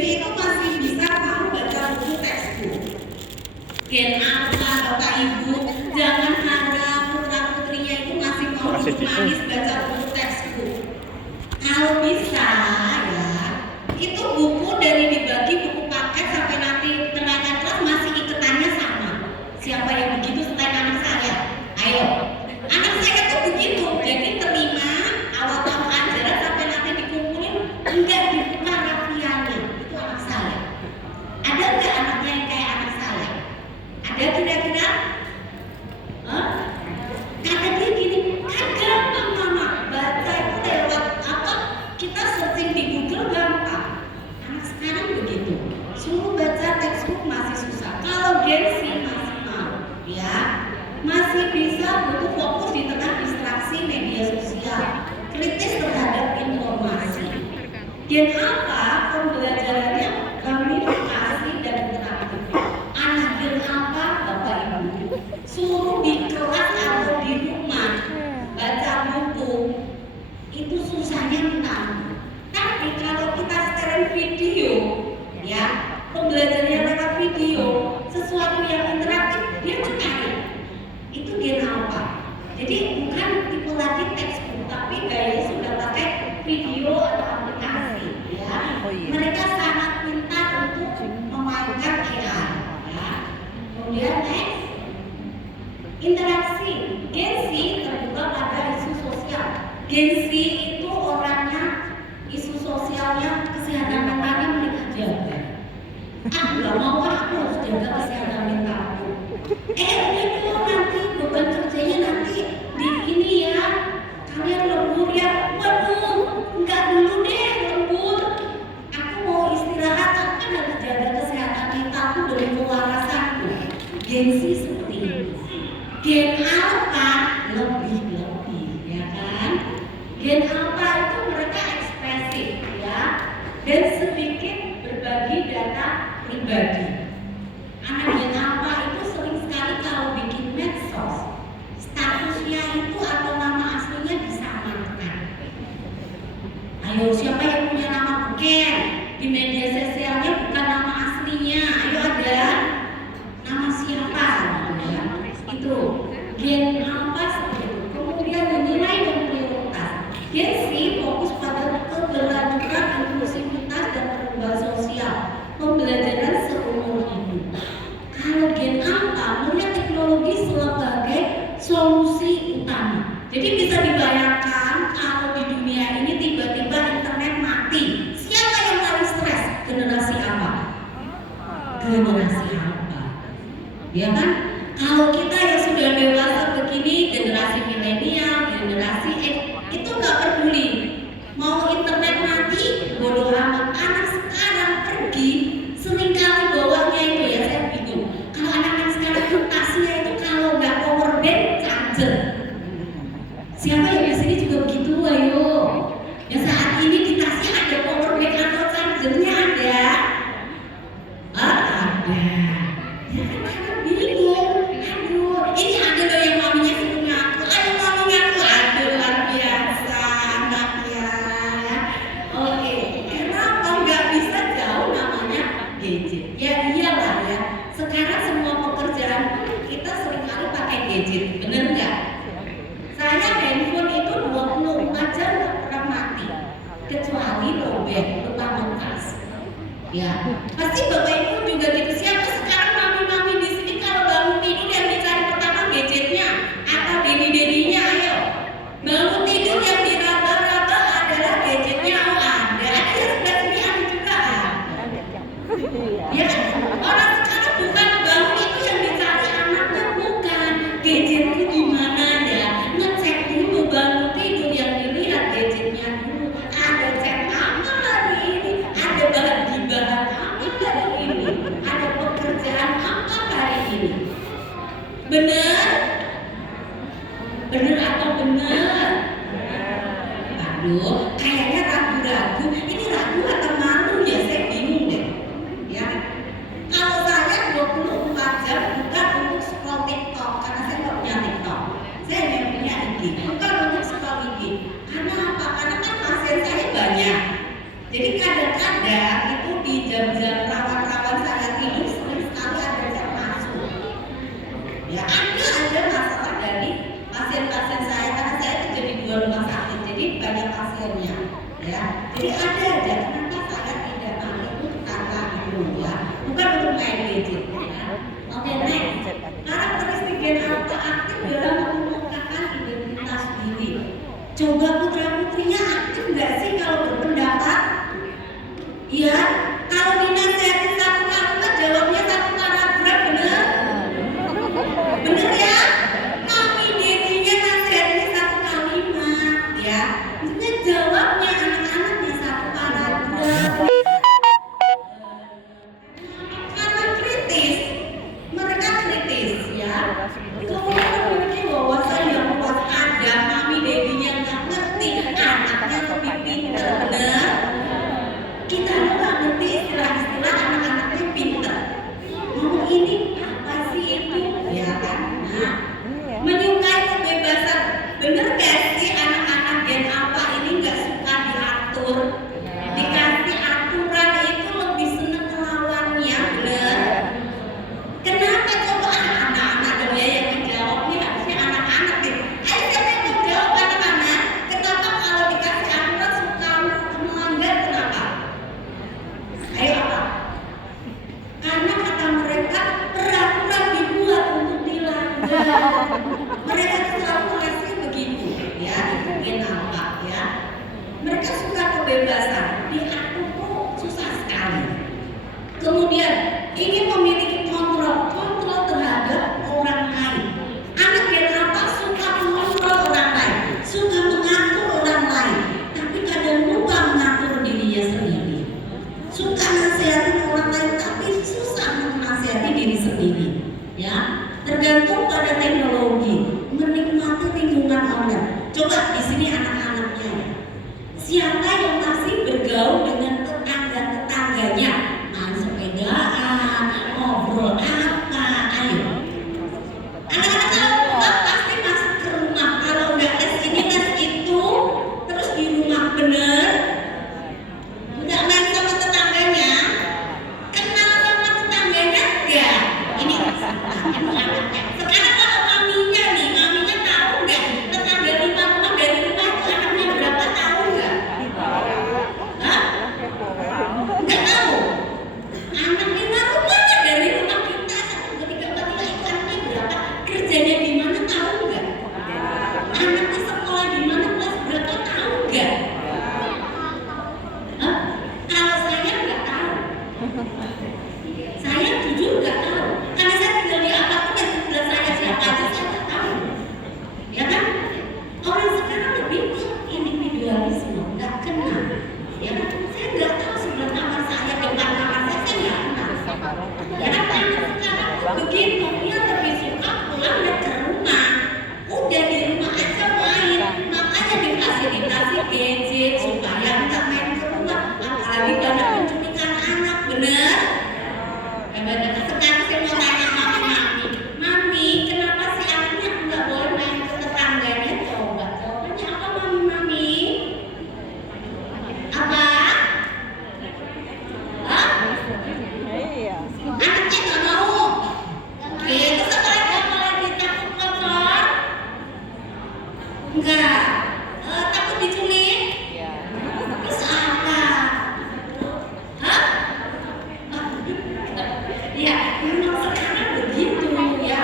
Gen Z itu masih bisa mau baca buku textbook. Gen Alpha, Bapak Ibu, jangan harap putra-putrinya itu masih mau manis baca buku textbook. Kalau bisa ya, itu buku dari dibagi buku paket sampai nanti kenaikan kelas masih iketannya sama. Siapa yang begitu selain anak saya? Ayo, anak saya tuh begitu. Jadi terima awal tahun ajaran sampai nanti dikumpulin enggak dibuka rafianya. Itu anak saya. Ada enggak anaknya yang kayak anak saya? Ada kira-kira? Kata dia gini, kan gampang mama, baca itu lewat apa? Kita searching di Google gampang. Anak sekarang begitu. Suruh baca textbook masih susah. Kalau Gen Z masih mau, ya, masih bisa butuh fokus di tengah distraksi media sosial, kritis terhadap informasi. Gen apa pembelajarannya gamifikasi dan interaktif. Anak Gen apa Bapak Ibu suruh di kelas atau di rumah baca buku itu susahnya minta. Tapi kalau kita setelin video, ya, pembelajarannya lewat video, sesuatu yang interaktif dia tertarik. Itu Gen apa? Jadi bukan tipe lagi textbook, tapi gaya sudah pakai video atau aplikasi, ya. Mereka sangat pintar untuk memainkan AI, ya. Kemudian next, interaksi. Gen Z terbuka pada isu sosial. Gen Z itu orangnya isu sosialnya, kesehatan mentalnya mereka jaga. Nggak mau aku harus jaga kesehatan mentalku. Itu nanti beban kerjanya nanti di ini ya, kalian lembur ya. Waduh, nggak dulu deh lembur. Aku mau istirahat, aku kan harus jaga kesehatan mentalku demi kewarasanku. Gen Z seperti itu. Gen Alpha lebih, ya kan? Gen Alpha itu mereka ekspresif, ya, dan sedikit berbagi data pribadi. Anak Gen Alpha itu sering sekali kalau bikin medsos, statusnya itu atau nama aslinya disamarkan. Ayo, siapa yang punya nama bukan di media sosialnya bukan nama aslinya? Ayo, ada nama siapa? Ya. Itu Gen apa seperti itu. Kemudian menilai dan prioritas. Gen Z fokus pada keberlanjutan, inklusivitas dan perubahan sosial, pembelajaran seumur hidup. Kalau Gen Alpha melihat teknologi sebagai solusi utama. Jadi bisa dibayangkan kalau di dunia ini tiba-tiba internet mati, siapa yang paling stres? Generasi apa? Generasi apa? Ya kan? Kalau kita yang sudah dewasa begini, generasi milenial, generasi X, itu nggak peduli. Mau internet mati, bodoh amat. Anak sekarang pergi, seringkali bawahnya itu ya, saya bingung. Kalau anak-anak sekarang itu tasnya itu kalau nggak power bank, charger. Siapa yang di sini juga begitu, ayo. Ya saat ini di tasnya ada power bank atau chargernya ada. Ada. Ya kan karena bingung. Ini ada loh yang maminya suruh ngaku. Ayo mami ngaku. Aduh, luar biasa anaknya. Oke, kenapa nggak bisa jauh namanya gadget? Ya iyalah ya. Sekarang semua pekerjaan kita seringkali pakai gadget, bener nggak? Saya handphone itu 24 jam nggak pernah mati, kecuali lowbat, lupa bekas. Ya, pasti bapak ibu juga gitu. Siapa sekarang mami-mami di sini kalau bangun tidur yang dicari pertama gadgetnya atau dedi-dedinya? Ayo, bangun tidur yang diraba-raba adalah gadgetnya. Oh ada yang sebelah sini ada juga ada. Ya, orang sekarang bukan bangun itu yang dicari anaknya, bukan gadgetnya gimana ya, ngecek dulu bangun tidur yang dilihat gadgetnya dulu. Ada chat apa hari ini? Ada bahan gibahan apa hari ini? Ada pekerjaan apa hari ini? Benar? Benar atau benar? Aduh, kayaknya ragu-ragu. Ini ragu atau malu ya? Saya bingung deh. Ya, kalau saya 24 jam bukan untuk scroll TikTok, karena saya nggak punya TikTok. Saya hanya punya IG. Bukan untuk scroll IG. Karena apa? Karena kan pasien saya banyak. Jadi kadang-kadang itu di main gadget ya. Oke, next. Karakteristik gen alpha aktif dalam mengemukakan identitas diri. Coba putra-putrinya aktif nggak sih kalau berpendapat? Iya, kalau dinasihatin satu kalimat jawabnya satu paragraf, bener? Bener ya? Mami dedinya nasihatinnya satu kalimat ya. Maksudnya jawabnya anak-anaknya satu paragraf. Karena kritis, mereka kritis ya. Kemudian memiliki wawasan yang luas, ada mami dedinya nggak ngerti, anaknya lebih pintar, bener? Kita nggak ngerti istilah-istilah anak-anaknya pintar. Ngomong ini apa sih itu? Ya kan? Nah, menyukai kebebasan. Bener gak sih anak-anak gen alpha ini nggak suka diatur? Dikasih aturan itu lebih seneng melawannya, bener? Kenapa coba anak-anak dong ya yang menjawab nih, harusnya anak-anak deh. Ayo siapa yang menjawab anak-anak? Kenapa kalau dikasih aturan suka melanggar, kenapa? Ayo apa? Karena kata mereka peraturan dibuat untuk dilanggar. Mereka kalkulasi begitu ya, gen alpha ya. Mereka suka kebebasan, diatur tuh susah sekali. Kemudian ingin memiliki kontrol terhadap orang lain. Anak gen alpha suka mengontrol orang lain, suka mengatur orang lain, tapi kadang lupa mengatur dirinya sendiri. Suka nasihatin orang lain tapi susah menasihati diri sendiri ya. Tergantung pada teknologi, menikmati lingkungan online. Coba di sini anak-anaknya ya. Siapa yang masih bergaul dengan tetangga-tetangganya, main sepedaan, ngobrol apa, ayo. Anak-anak kalau pulang pasti masuk ke rumah, kalau nggak tes ini tes itu, terus di rumah, bener? Nggak main sama tetangganya, kenal sama tetangganya enggak? Ini anaknya. Sekarang kalau maminya nih, maminya tahu nggak tetangga 5 rumah dari rumah itu anaknya berapa, tahu nggak? Hah? Nggak tahu. Anak 5 rumah dari rumah kita 1, 2, 3, 4, 5 itu anaknya berapa? Kerjanya di mana, tahu nggak? Anaknya sekolah di mana, kelas berapa, tahu nggak? Hah? Kalau saya nggak tahu. Saya jujur nggak tahu. Karena saya tinggal di apartemen, sebelah saya siapa aja saya nggak tahu. Ya kan? Orang sekarang lebih ke individualisme, nggak kenal. Ya kan? Saya nggak tahu sebelah kamar saya, depan kamar saya nggak kenal. Ya kan? Anak sekarang begitu, dia lebih suka pulang dan ke rumah. Udah di rumah aja main, makanya difasilitasi gadget supaya nggak main ke rumah. Apalagi banyak penculikan anak, bener? Sekarang saya mau tanya mami, kenapa sih anaknya nggak boleh main ke tetangganya? Coba, jawabannya apa mami? Apa? Hah? Anaknya nggak mau. Oke, terus apa lagi takut kotor? Enggak. Takut diculik? Terus apa? Hah? Ya, memang sekarang begitu ya.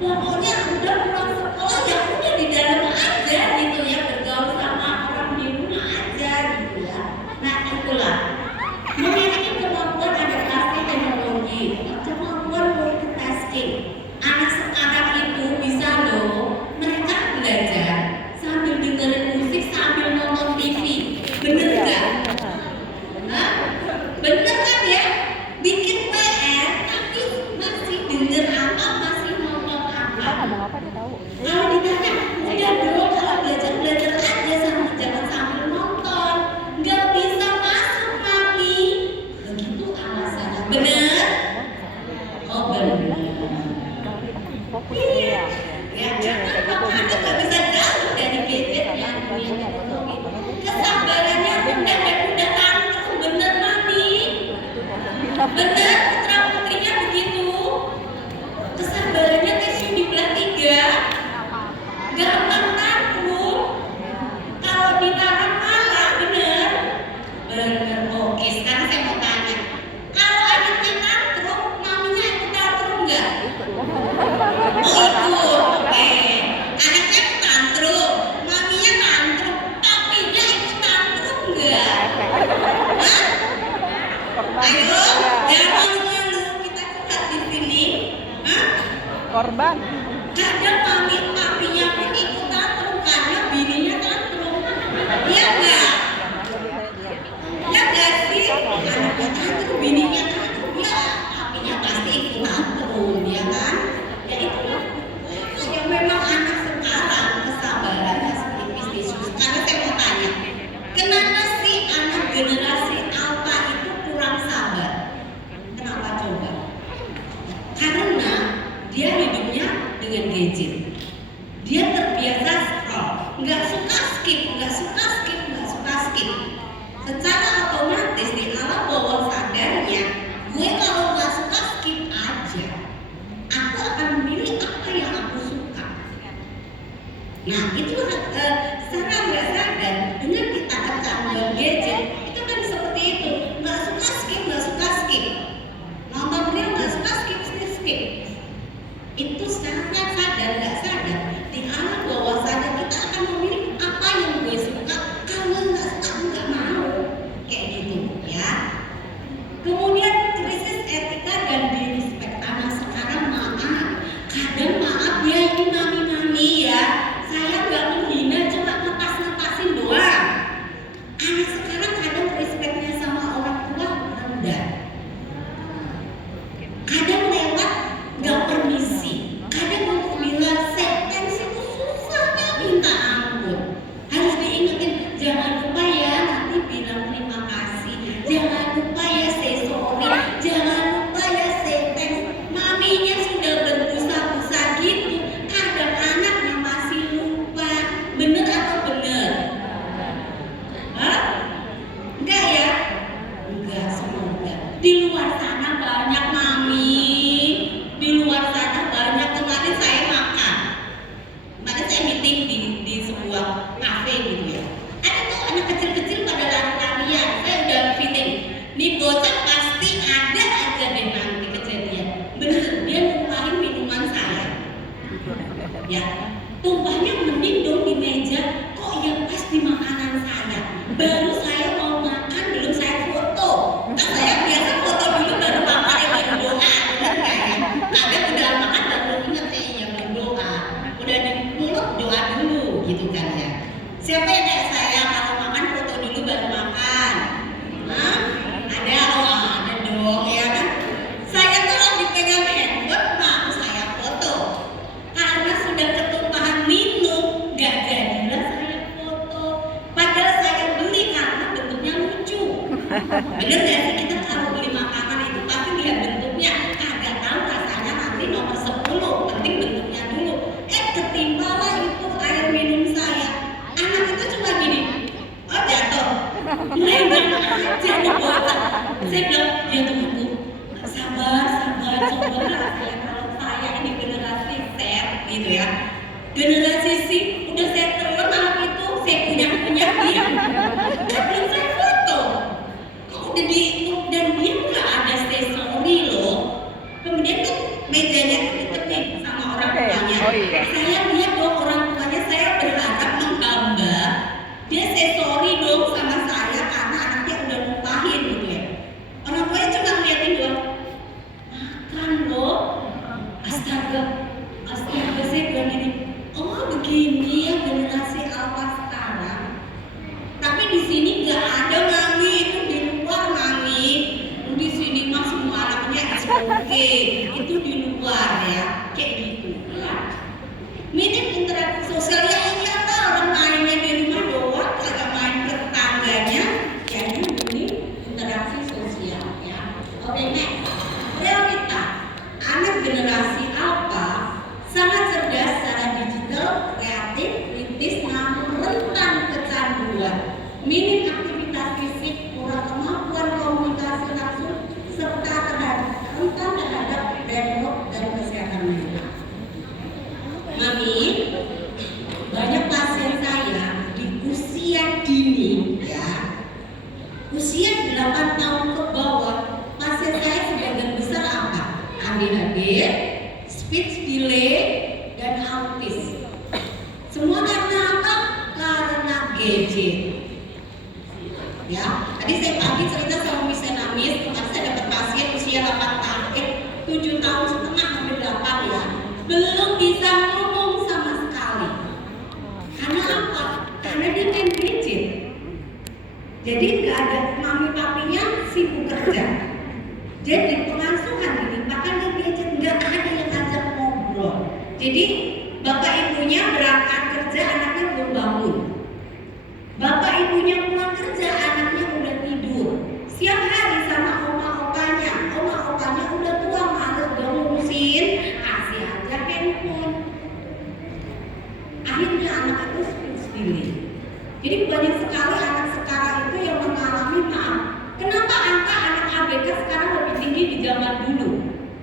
Pokoknya udah pulang sekolah ya udah di dalam aja gitu ya, bergaul sama orang di rumah aja gitu ya. Nah itulah memiliki kemampuan adaptasi teknologi, kemampuan multitasking. Anak sekarang itu bisa loh, mereka belajar sambil dengerin musik sambil nonton TV. Bener nggak? Hah? Bener kan ya? Bikin PR tapi masih denger apa, masih nonton apa. Kalau ditanya, udah dong kalau belajar aja jangan sambil nonton. Nggak bisa masuk mami. Begitu alasannya. Bener? Oh bener. Iya. Ya kenapa Anda nggak bisa jauh dari gadgetnya dunia teknologi? Kesabarannya udah tantrum, bener mami. Bener, putra putrinya begitu. Kesabarannya tes di belah 3. Gampang tantrum. Kalau dilarang malah, bener. Bener, oke. Sekarang saya mau tanya, kalau anaknya tantrum, Ayo, jangan malu-malu, kita curhat di sini. Hah? Korban. Kadang papinya pun ikut tantrum karena bininya tantrum. Iya enggak? Ya enggak sih? Anaknya tantrum, bininya tantrum, ya papinya pasti ikut tantrum, ya kan? Ya itu ya memang anak sekarang kesabarannya tipis. Karena saya mau tanya, kenapa sih anak generasi Alpha itu kurang sabar? Kenapa coba? Karena dia hidupnya dengan gadget. Dia terbiasa scroll, nggak suka skip. Secara otomatis di alam bawah sadarnya, gue kalau nggak suka skip aja. Aku akan memilih apa yang aku suka. Nah itu secara nggak sadar dengan kita kecanduan gadget itu kan seperti itu. Nggak suka skip. Nonton film nggak suka skip. Itu secara sadar nggak sadar di alam bawah sadar kita akan memilih apa yang gue suka. Kalau nggak suka nggak mau kayak gitu ya. Kemudian krisis etika dan disrespect anak sekarang kadang maaf ya ini mami ya, saya nggak menghina cuma ngepas-ngepasin doang. Anak sekarang kadang respectnya sama orang tua rendah. Kadang lewat nggak permisi. Kadang untuk bilang sentence itu susahnya minta ampun. Harus diingetin, jangan lupa ya nanti bilang terima kasih. Jangan lupa ya say sorry. Jangan lupa ya say thanks. Maminya sudah berbusa-busa gitu. Kadang anaknya masih lupa. Bener atau bener? Hah? Enggak ya? Enggak, semoga. Di luar sana banyak mami. Di luar sana banyak. Kemarin saya makan. Kemarin saya meeting di sebuah kafe gitu ya. Ada tuh anak kecil-kecil pada lari-larian. Saya udah feeling. Nih bocah pasti ada aja deh nanti kejadian. Bener, dia numpahin minuman saya. Ya, tumpahnya mending dong di meja. Kok ya pas di makanan saya. Baru saya mau makan, belum saya foto. Kan saya biasa foto dulu baru makan ya baru doa. Kadang udah makan baru ingat ya berdoa. Udah di mulut doa dulu gitu kan ya. Siapa yang kayak saya kalau makan foto dulu baru makan? Hah? Ada dong ya kan? Saya tuh lagi pegang handphone mau saya foto. Karena sudah ketumpahan minum, gak jadilah saya foto. Padahal saya beli karena bentuknya lucu. Bener gak sih kita kalau beli makanan itu pasti lihat bentuknya. Kagak tahu rasanya nanti nomor 10. Penting bentuknya dulu. Ketimbalah itu air minum saya. Anak itu cuma gini. Oh jatuh. Mereka aja nih bocah. Saya bilang ya tunggu. Sabar. Coba kalau saya ini generasi Z gitu ya. Generasi C udah saya telan anak itu. Saya punya dia. Kan belum saya foto. Kok udah dihitung dan dia nggak ada say sorry loh. Kemudian tuh mejanya tuh ditekan sama orang tuanya. Oh iya. Saya lihat dong orang tuanya, saya berharap menghamba dia say sorry dong sama saya karena anaknya udah lupahin gitu ya. Orang tuanya cuma ngeliatin doang. Makan loh. Astaga saya bilang gini. Oh begini ya generasi Alpha sekarang. Tapi di sini nggak ada mami, itu di luar mami. Di sini mah semua anaknya oke, itu di luar ya, kayak gitu ya. Minim interaksi sosialnya iya lah, orang mainnya di rumah doang, kagak main ke tetangganya. Jadi minim interaksi sosial ya. Oke, next. Realita anak generasi Alpha sangat cerdas secara digital, kreatif, kritis, namun rentan kecanduan. Minim aktivitas fisik, kurang kemampuan komunikasi langsung, serta rentan terhadap deadlock dan kesehatan mental. Mami, banyak pasien saya di usia dini ya, usia 8 tahun ke bawah, pasien saya sebagian besar apa? ADHD, speech delay, dan autis. Semua karena apa? Karena gadget. Ya, tadi saya pagi cerita sama Miss Namis, usia 8 tahun, 7 tahun setengah sampai 8 ya, belum bisa ngomong sama sekali. Karena apa? Karena dia main gadget. Jadi nggak ada, mami papinya sibuk kerja. Jadi pengasuhan dilimpahkan di gadget, nggak ada yang ajak ngobrol. Jadi bapak ibunya berangkat kerja, anaknya belum bangun. Bapak ibunya pulang kerja, anaknya udah tidur. Siang hari sama oma-opanya udah tua, males udah ngurusin, kasih aja handphone. Akhirnya anak itu split. Jadi banyak sekali anak sekarang itu yang mengalami, maaf, kenapa angka anak ABK sekarang lebih tinggi di zaman dulu?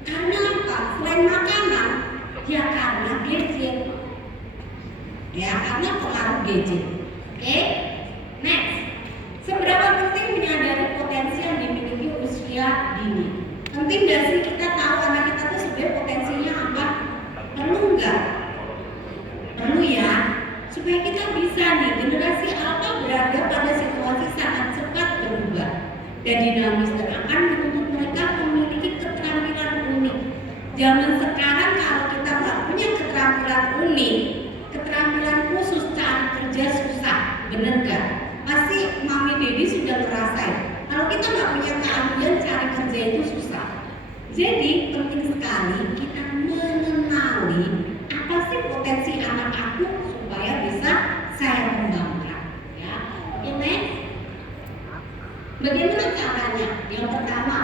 Karena apa? Selain makanan, ya karena gadget. Ya karena pengaruh gadget. Oke? Next. Seberapa penting menyadari potensi yang dimiliki usia dini? Penting gak sih kita tahu anak kita tuh sebenarnya potensinya apa? Perlu nggak? Perlu ya, supaya kita bisa nih, generasi alpha berada pada situasi sangat cepat berubah dan dinamis dan akan menuntut mereka memiliki keterampilan unik. Zaman sekarang kalau kita nggak punya keterampilan unik, keterampilan khusus cari kerja susah, bener nggak? Pasti mami dedi sudah ngerasain. Kalau kita nggak punya keahlian cari kerja itu susah. Jadi penting sekali kita mengenali apa sih potensi anak aku supaya bisa saya kembangkan. Ya, ini bagaimana caranya? Yang pertama,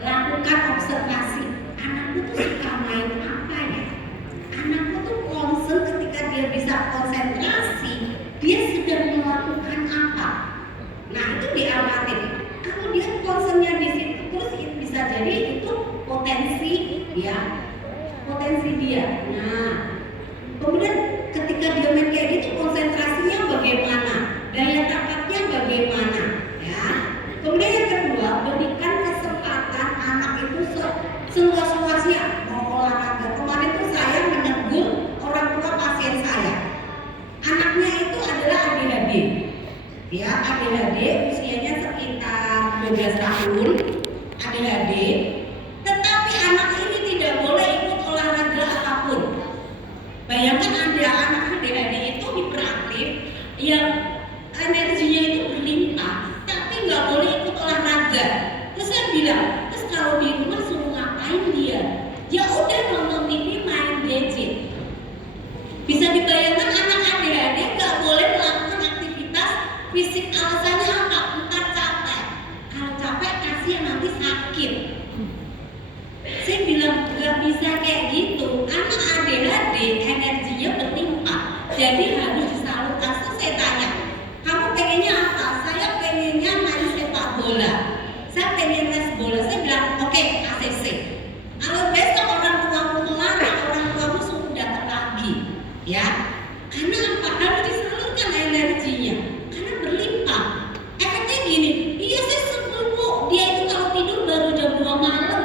lakukan observasi. Anakku tuh suka main apa ya? Anakku tuh concern ketika dia bisa konsentrasi, dia sedang melakukan apa? Nah itu diamati. Kalau dia concernnya di situ terus bisa jadi itu potensi ya, potensi dia. Nah kemudian ketika dia main kayak gitu konsentrasinya bagaimana, daya tangkapnya bagaimana ya. Kemudian yang kedua, berikan kesempatan anak itu seluas-luasnya mau olahraga. Kemarin tuh saya menegur orang tua pasien saya, anaknya itu adalah ADHD ya, ADHD usianya sekitar 12 tahun ADHD, tetapi anak ini tidak boleh ikut olahraga apapun. Bayangkan ada anak ADHD itu hiperaktif yang energinya itu berlimpah, tapi nggak boleh ikut olahraga. Terus saya bilang, terus kalau di rumah suruh ngapain dia? Ya udah nonton TV, main gadget. Bisa dibayangkan anak ADHD nggak boleh melakukan aktivitas fisik, alasannya apa? Entar capek. Kalau capek kasihan nanti sakit. Saya bilang nggak bisa kayak gitu. Anak ADHD energinya berlimpah, jadi harus disalurkan. Terus saya tanya, kamu pengennya apa? Saya pengennya main sepak bola. Saya pengen les bola. Saya bilang oke, ACC. Kalau besok orang tuamu melarang, orang tuamu suruh datang lagi, ya. Karena apa? Harus disalurkan energinya. Karena berlimpah. Efeknya gini, iya saya sebel bu, dia itu kalau tidur baru jam 2 malam.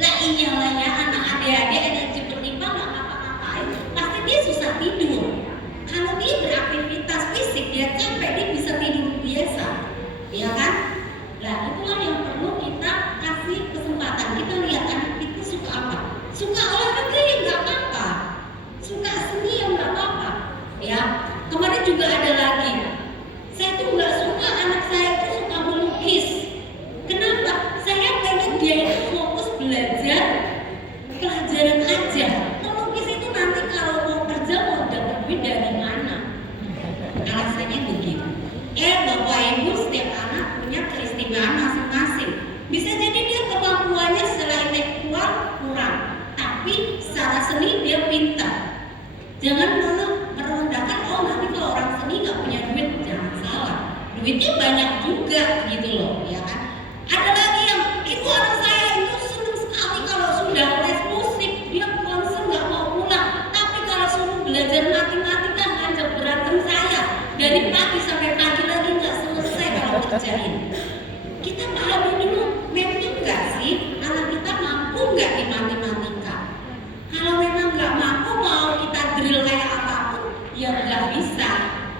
Lah iyalah ya, anak ADHD energi berlimpah nggak ngapa-ngapain, pasti dia susah tidur. Kalau dia beraktivitas fisik, dia capek, dia bisa tidur biasa, ya kan? Nah itulah yang perlu kita kasih kesempatan. Kita lihat anak itu suka apa? Suka olahraga ya nggak apa-apa, suka seni ya nggak apa-apa, ya. Kemarin juga ada lagi, saya tuh nggak suka anak saya itu suka melukis. Kenapa? Saya pengen dia itu fokus belajar pelajaran aja. Melukis itu nanti kalau mau kerja mau dapat duit dari mana? Alasannya begitu. Bapak ibu setiap anak punya keistimewaan masing-masing. Bisa jadi dia kemampuannya secara intelektual kurang, tapi secara seni dia pintar. Jangan malah merendahkan, oh nanti kalau orang seni nggak punya duit. Jangan salah, duitnya banyak juga gitu loh, ya kan? Ada lagi yang ibu anak saya itu senang sekali kalau sudah les musik, dia konsen nggak mau pulang. Tapi kalau suruh belajar matematika ngajak berantem saya dari pagi sampai pagi lagi nggak selesai kalau kerjain. Kita pahami dulu, memang nggak sih anak kita mampu nggak di matematika? Kalau memang nggak mampu, mau kita drill kayak apapun, ya nggak bisa,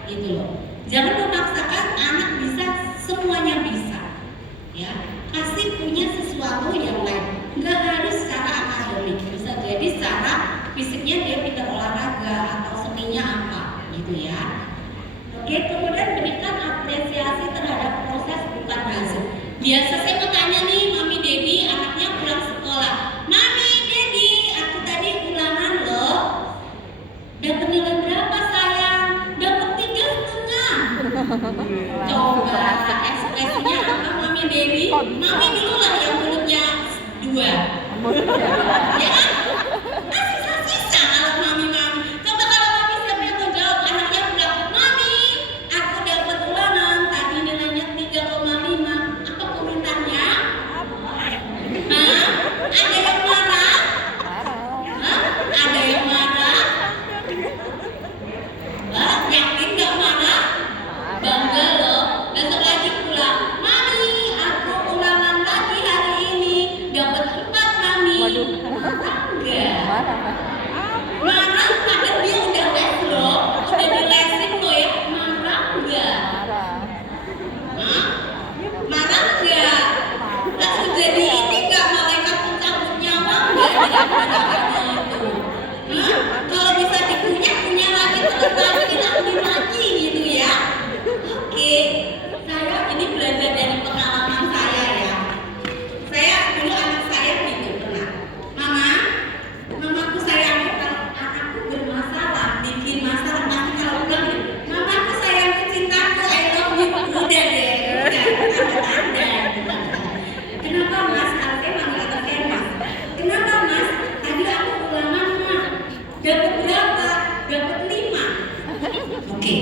gitu loh. Jangan memaksakan anak bisa semuanya bisa, ya. Pasti punya sesuatu sesuatu yang lain. Nggak harus secara akademik, bisa jadi secara fisiknya dia pintar olahraga atau seninya apa gitu ya. Oke, kemudian berikan apresiasi terhadap proses bukan hasil. Biasa saya mau tanya nih, Mami Dedi anaknya pulang sekolah, Mami Dedi aku tadi ulangan loh, dapat nilai berapa sayang? Dapat 3,5. Coba ekspresinya apa Mami Dedi? Mami dulu lah yang mulutnya 2 ya kan? Sisa-sisa kalau Mami. Coba kalau Mami siapa yang mau jawab? Anaknya bilang, Mami aku dapat ulangan tadi nilainya 3,5. Apa komentarnya? Hah? Ada yang marah? Hah? Ada yang marah? Hah? Yakin gak marah? Bangga loh. Besok lagi pulang, Mami aku ulangan lagi hari ini dapat 4 Mami. Enggak marah, padahal dia udah les loh, udah dilesin loh ya. Marah enggak? Hah? Marah enggak? Langsung jadi ini enggak, malaikat pencabut nyawa enggak dia marahnya itu? Hah? Kalau bisa punya lagi terus lagi dilakuin lagi gitu ya. Oke, saya ini belajar dari pengalaman saya ya. Saya dulu anak saya gitu pernah, mamaku sayangku kalau anakku bermasalah, bikin masalah, nanti kalau bilang mamaku sayangku cintaku, I love you, udah deh, udah tanda. Kenapa Mas? Saya manggil saya Mas. Kenapa Mas? Tadi aku ulangan Mas, dapat berapa? Dapat 5. Oke.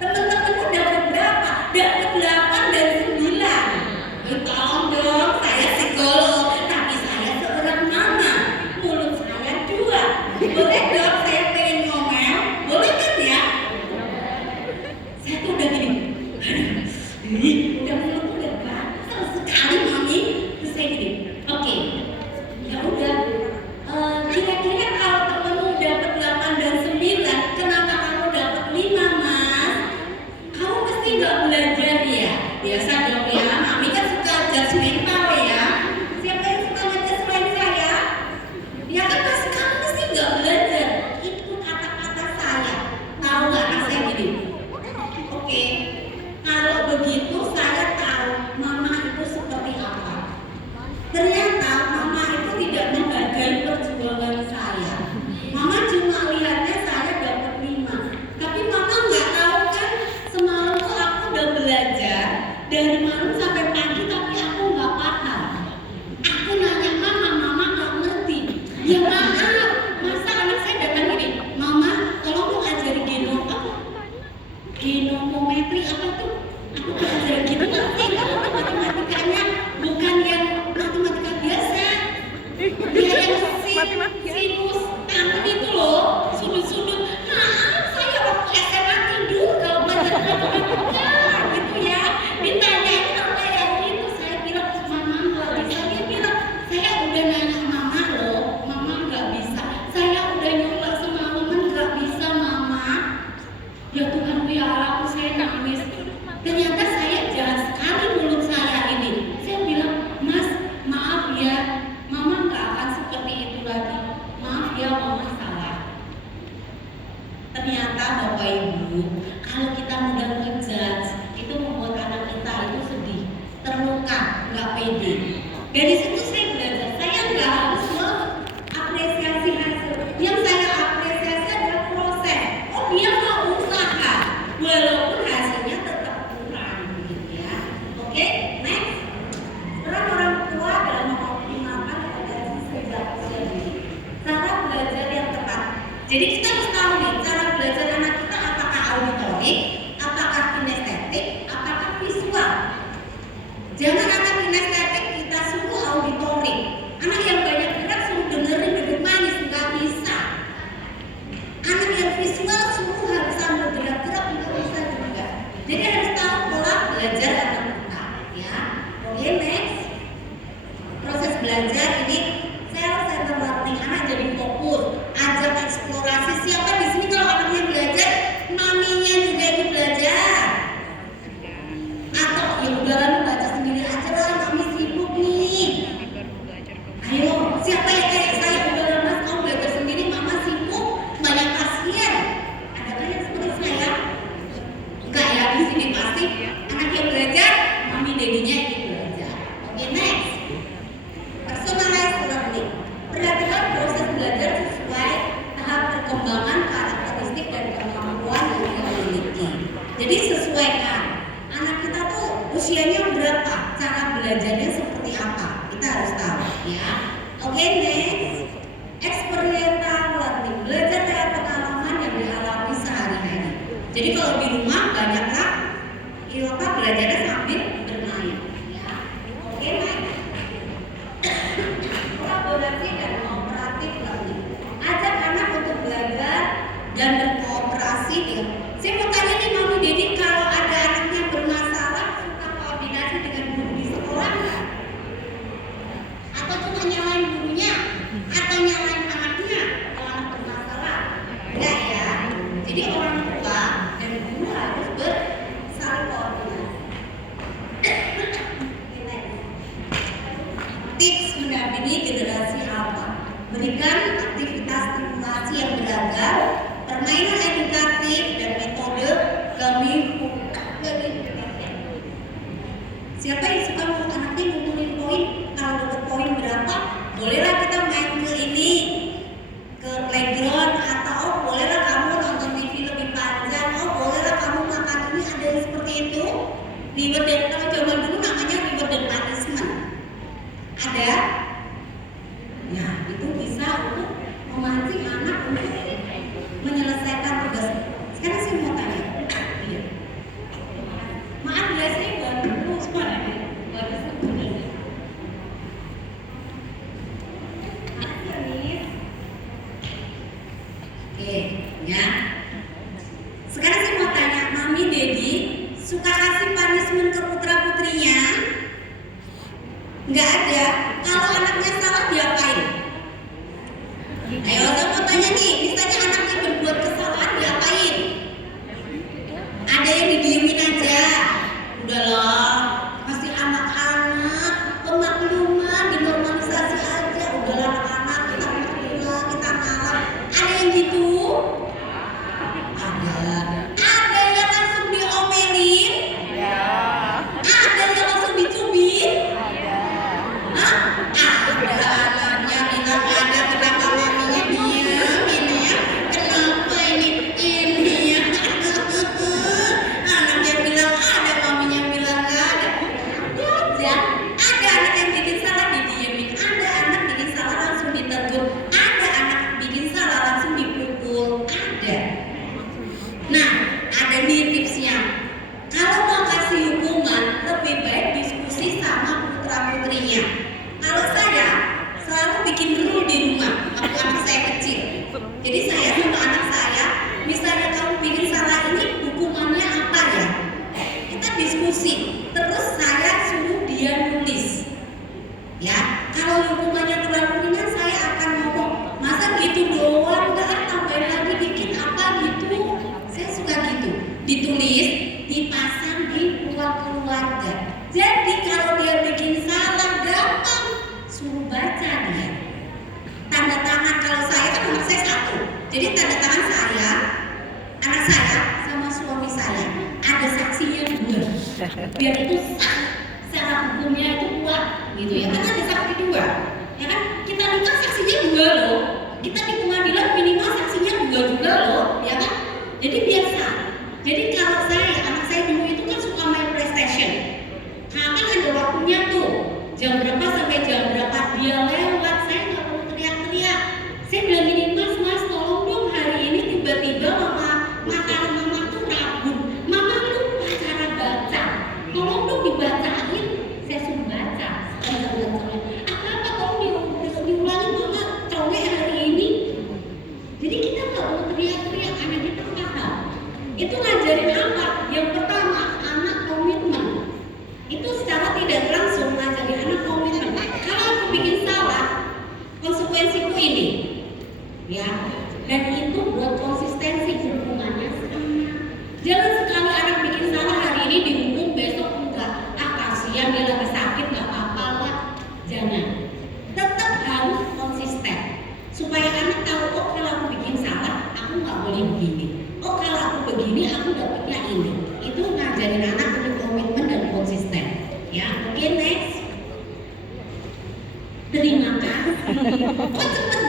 Teman-temanmu dapat berapa? Dapat 8 dan 9. Tolong dong, saya psikolog, tapi saya seorang mama. Mulut saya 2. Boleh dong saya pengen ngomel? Boleh kan ya? Saya tuh udah gini. Udah mulut udah gatel sekali Mami. Terus saya gini. Oke. Ya udah. Kira-kira kalau temenmu dapat 8 dan 9, kenapa kamu dapat 5, Mas? Kamu pasti nggak belajar ya? Biasa dong ya, Mami kan suka judgmental ya. Siapa yang suka nge-judgment saya? Ya kan pasti kamu pasti nggak belajar. Itu kata-kata saya. Tahu nggak anak saya gini? Oke, kalau begitu saya tahu Mama itu seperti apa. Ternyata Mama itu tidak menghargai perjuangan saya. Mama cuma lihatnya saya dapat 5. Tapi Mama nggak tahu kan semalam tuh aku udah belajar dari malam sampai pagi tapi aku nggak paham. Aku nanya Mama nggak ngerti. Ya maaf, masa anak saya datang gini, Mama tolong mau ajari genometri apa tuh? Aku belajar gitu nanti matematikanya bukan yang matematika biasa. Dia yang sinus tangan itu loh, sudut-sudut. Maaf, saya waktu SMA tidur kalau belajar matematika gitu ya. Ditanyain apa yang itu, saya bilang Mama nggak bisa. Dia bilang saya udah nanya Mama loh, Mama nggak bisa. Saya udah nyoba semalaman nggak bisa Mama. Ya Tuhanku ya Allah, saya nangis. Ternyata saya jahat sekali mulut saya ini. Saya bilang, Mas, maaf ya, Mama nggak akan seperti itu lagi. Maaf ya, Mama salah. Ternyata Bapak Ibu, kalau kita mudah ngejudge, itu membuat anak kita itu sedih, terluka, nggak pede. Dari situ saya belajar, saya nggak harus mengapresiasi hasil. Yang saya apresiasi adalah proses. Oh, dia mau usaha, walaupun hasilnya tetap kurang, gitu ya. Oke, next. Peran orang tua dalam mengoptimalkan potensi sejak usia dini. Cara belajar yang tepat. Jadi kita harus tahu nih, cara belajar anak kita apakah auditorik, apakah kinestetik, apakah visual. Jangan anak kinestetik kita suruh auditorik. Anak yang banyak gerak suruh dengerin duduk manis, nggak bisa. Anak yang visual suruh harus sambil gerak-gerak, nggak bisa juga. Jadi harus tahu pola belajar anak kita, ya. Oke, next. Proses belajar ini self-centered learning, anak jadi fokus, ajak eksplorasi. Siapa di sini kalau anaknya belajar, maminya juga ikut belajar? Atau ya udah baca sendiri aja lah, mami sibuk nih. tips mendampingi generasi alpha. Berikan aktivitas stimulasi yang beragam, permainan edukatif dan metode gamification. Siapa yang suka mau anaknya ngumpulin poin? Kalau dapat poin berapa, bolehlah kita main ke ini, ke playground, atau bolehlah kamu nonton TV lebih panjang, bolehlah kamu makan ini, ada yang seperti itu. Reward dan, kalau zaman dulu namanya reward dan punishment. Ada? Ya, itu bisa untuk memancing anak untuk menyelesaikan tugas. Sekarang saya mau tanya. Iya. Maaf ya, saya baru sebenarnya. Baru sebenarnya. Oke, ya. Sekarang saya mau tanya, Mami, Dedi, suka kasih punishment ke putra-putrinya? Nggak ada. Kalau anaknya salah diapain? Ayo, saya mau tanya nih, misalnya anaknya berbuat kesalahan diapain? Ada yang didiemin aja? Udahlah, kasih anak-anak pemakluman, dinormalisasi aja. Udahlah anak-anak, kita mengalah, kita ngalah. Ada yang gitu? Ada yang langsung diomelin? Ada yang langsung dicubit? Ada anaknya bilang ada, kenapa maminya diam ini ya? Kenapa ini ya? Anaknya bilang ada, maminya bilang nggak ada. Ya, ada anak yang bikin salah didiemin, ada anak bikin salah langsung ditegur, ada anak bikin salah langsung dipukul, ada. Nah, ada nih tipsnya. Kalau mau kasih hukuman, lebih baik diskusi sama putra-putrinya. Kalau saya selalu bikin rule di rumah waktu anak saya kecil. Jadi saya sama anak saya, misalnya kamu bikin salah ini, hukumannya apa ya? Kita diskusi. Terus saya suruh dia nulis. Ya, kalau hukumannya terlalu ringan, saya akan ngomong, masa gitu doang, nggak tambahin lagi dikit apa gitu. Saya suka gitu. Ditulis, dipasang di ruang keluarga. Jadi kalau dia bikin salah gampang, suruh baca dia. Tanda tangan, kalau saya kan anak saya satu. Jadi tanda tangan saya, anak saya sama suami saya, ada saksinya 2. Biar itu sah, secara hukumnya itu kuat gitu ya. Kan ada saksi 2. Ya kan? Kita nikah saksinya 2 loh. Kita di pengadilan minimal saksinya 2 juga loh, ya kan? Jadi biar sah. Jadi kalau saya, anak saya dulu itu kan suka main PlayStation. Nah, kan ada waktunya tuh, jam berapa sampai jam berapa dia lewat, saya nggak perlu teriak-teriak. Saya bilang gini, mas, tolong dong hari ini tiba-tiba makanan mama tuh rabun. Mama lupa cara baca. Tolong dong dibacain. Saya suruh baca. Apa tolong diulangin mama cowek hari ini. Jadi kita nggak perlu teriak-teriak, anak kita paham. Itu ngajarin apa? Yang pertama, anak komitmen. Itu secara tidak langsung ngajarin anak komitmen. Kalau aku bikin salah, konsekuensiku ini, ya. Dan itu buat konsistensi hukumannya sama. Jangan sekali anak bikin salah hari ini dihukum, besok enggak. Kasihan dia lagi sakit, nggak apa-apa lah. Jangan. Tetap harus konsisten supaya anak tahu, oh kalau aku bikin salah, aku nggak boleh begini. Oh kalau aku begini, aku dapatnya ini. Itu ngajarin anak untuk komitmen dan konsisten. Ya, oke, next. Terima kasih.